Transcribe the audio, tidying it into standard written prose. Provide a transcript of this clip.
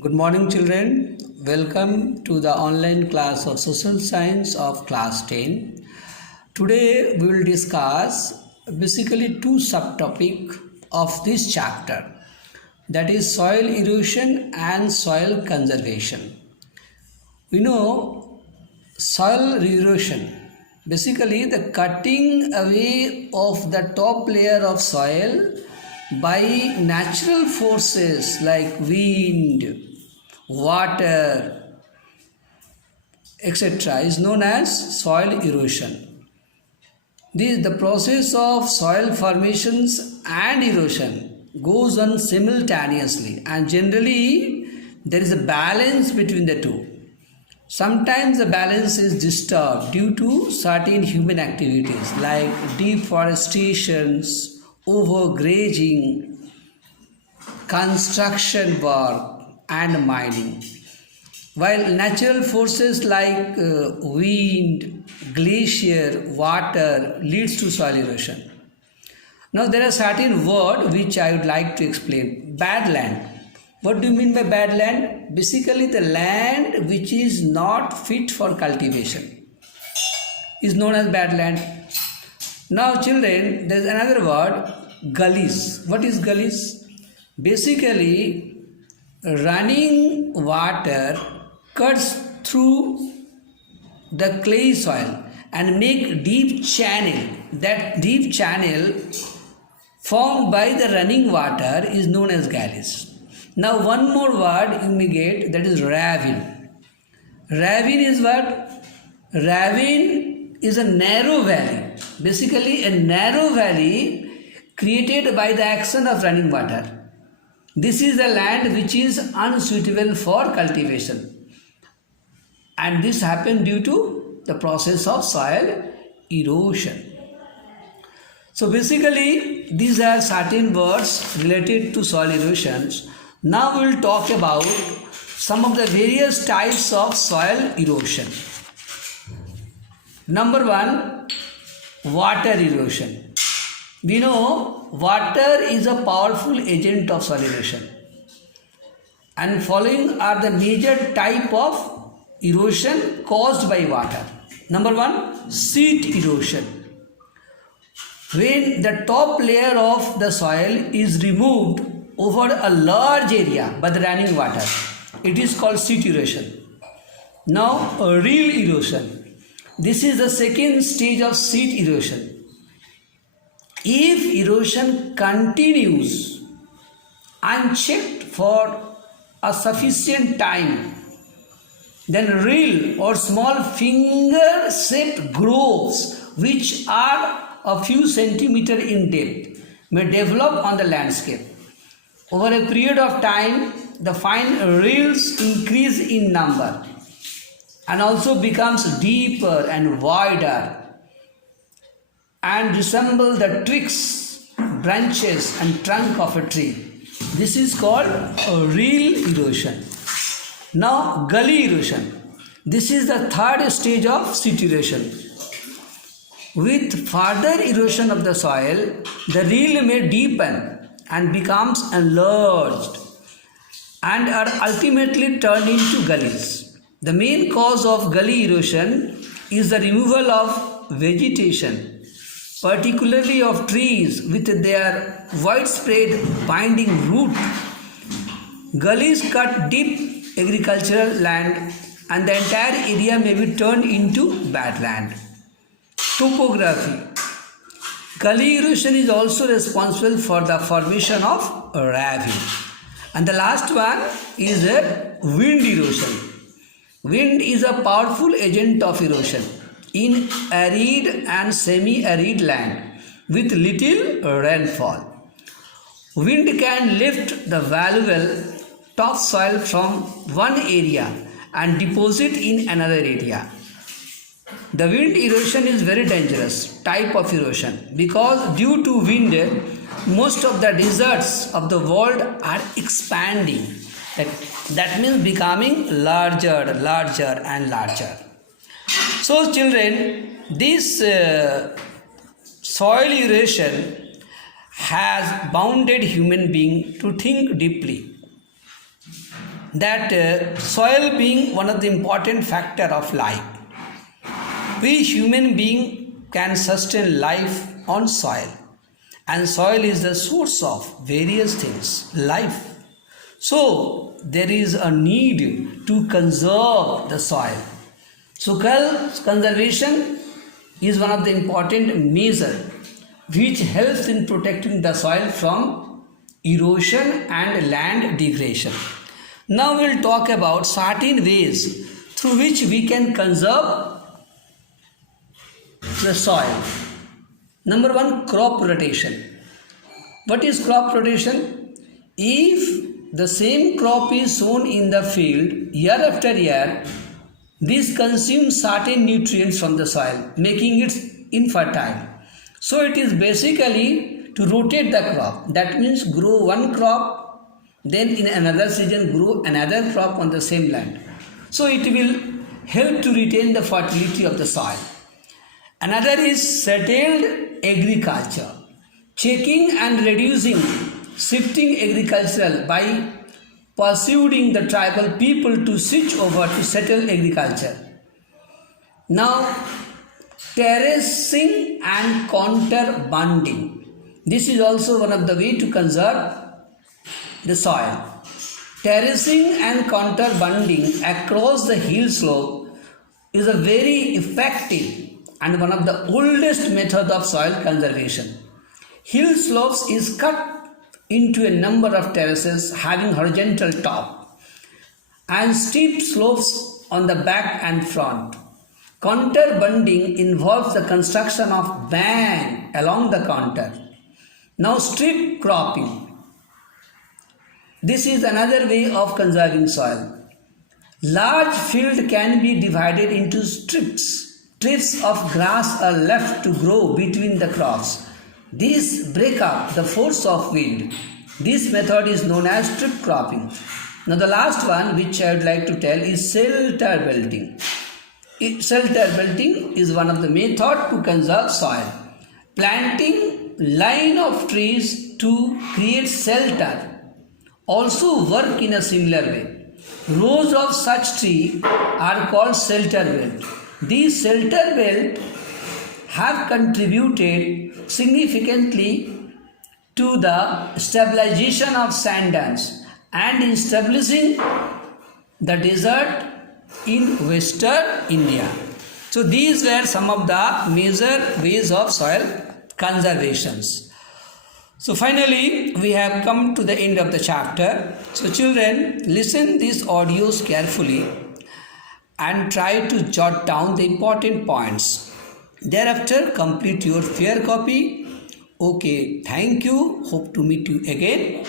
Good morning, children. Welcome to the online class of Social Science of Class 10. Today, we will discuss basically two subtopics of this chapter, that is soil erosion and soil conservation. We know soil erosion, basically the cutting away of the top layer of soil by natural forces like wind, water, etc. is known as soil erosion. The process of soil formations and erosion goes on simultaneously, and generally there is a balance between the two. Sometimes the balance is disturbed due to certain human activities like deforestation, overgrazing, construction work, and mining. While natural forces like wind, glacier, water leads to soil erosion. Now there are certain words which I would like to explain. Bad land. What do you mean by bad land? Basically the land which is not fit for cultivation is known as bad land. Now children, there is another word, gullies. What is gullies? Basically running water cuts through the clay soil and make deep channel. That deep channel formed by the running water is known as gullies. Now one more word you may get, that is ravine. Ravine is what? Ravine is a narrow valley. Basically a narrow valley created by the action of running water. This is the land which is unsuitable for cultivation, and this happened due to the process of soil erosion. So basically these are certain words related to soil erosions. Now we will talk about some of the various types of soil erosion. Number one, water erosion. We know water is a powerful agent of soil erosion, and following are the major type of erosion caused by water. Number one, sheet erosion. When the top layer of the soil is removed over a large area by the running water, it is called sheet erosion. Now, reel erosion. This is the second stage of sheet erosion. If erosion continues unchecked for a sufficient time, then reel or small finger-shaped grooves which are a few centimeters in depth may develop on the landscape. Over a period of time, the fine reels increase in number and also becomes deeper and wider and resemble the twigs, branches and trunk of a tree. This is called a reel erosion. Now gully erosion. This is the third stage of sheet erosion. With further erosion of the soil, the reel may deepen and becomes enlarged and are ultimately turned into gullies. The main cause of gully erosion is the removal of vegetation, particularly of trees with their widespread binding root. Gullies cut deep agricultural land and the entire area may be turned into bad land. Topography. Gully erosion is also responsible for the formation of a ravine. And the last one is wind erosion. Wind is a powerful agent of erosion in arid and semi-arid land with little rainfall. Wind can lift the valuable topsoil from one area and deposit in another area. The wind erosion is very dangerous type of erosion because due to wind, most of the deserts of the world are expanding. That means becoming larger and larger. So children, this soil erosion has bounded human being to think deeply that soil being one of the important factor of life. We human being can sustain life on soil, and soil is the source of various things, life. So there is a need to conserve the soil. So conservation is one of the important measures which helps in protecting the soil from erosion and land degradation. Now we will talk about certain ways through which we can conserve the soil. Number one, crop rotation. What is crop rotation? If the same crop is sown in the field year after year, this consumes certain nutrients from the soil, making it infertile. So it is basically to rotate the crop. That means grow one crop, then in another season grow another crop on the same land. So it will help to retain the fertility of the soil. Another is settled agriculture. Checking and reducing shifting agricultural by persuading the tribal people to switch over to settled agriculture. Now, terracing and counterbanding. This is also one of the way to conserve the soil. Terracing and counterbanding across the hill slope is a very effective and one of the oldest method of soil conservation. Hill slopes is cut into a number of terraces having horizontal top and steep slopes on the back and front. Counterbanding involves the construction of bank along the counter. Now strip cropping. This is another way of conserving soil. Large field can be divided into strips. Strips of grass are left to grow between the crops. These break up the force of wind. This method is known as strip cropping. Now the last one which I would like to tell is shelter belting. Shelter belting is one of the methods to conserve soil. Planting line of trees to create shelter also work in a similar way. Rows of such trees are called shelter belt. These shelter belt have contributed significantly to the stabilization of sand dunes and in establishing the desert in western India. So these were some of the major ways of soil conservations. So finally we have come to the end of the chapter. So children, listen these audios carefully and try to jot down the important points. Thereafter complete your fair copy. Okay, thank you. Hope to meet you again.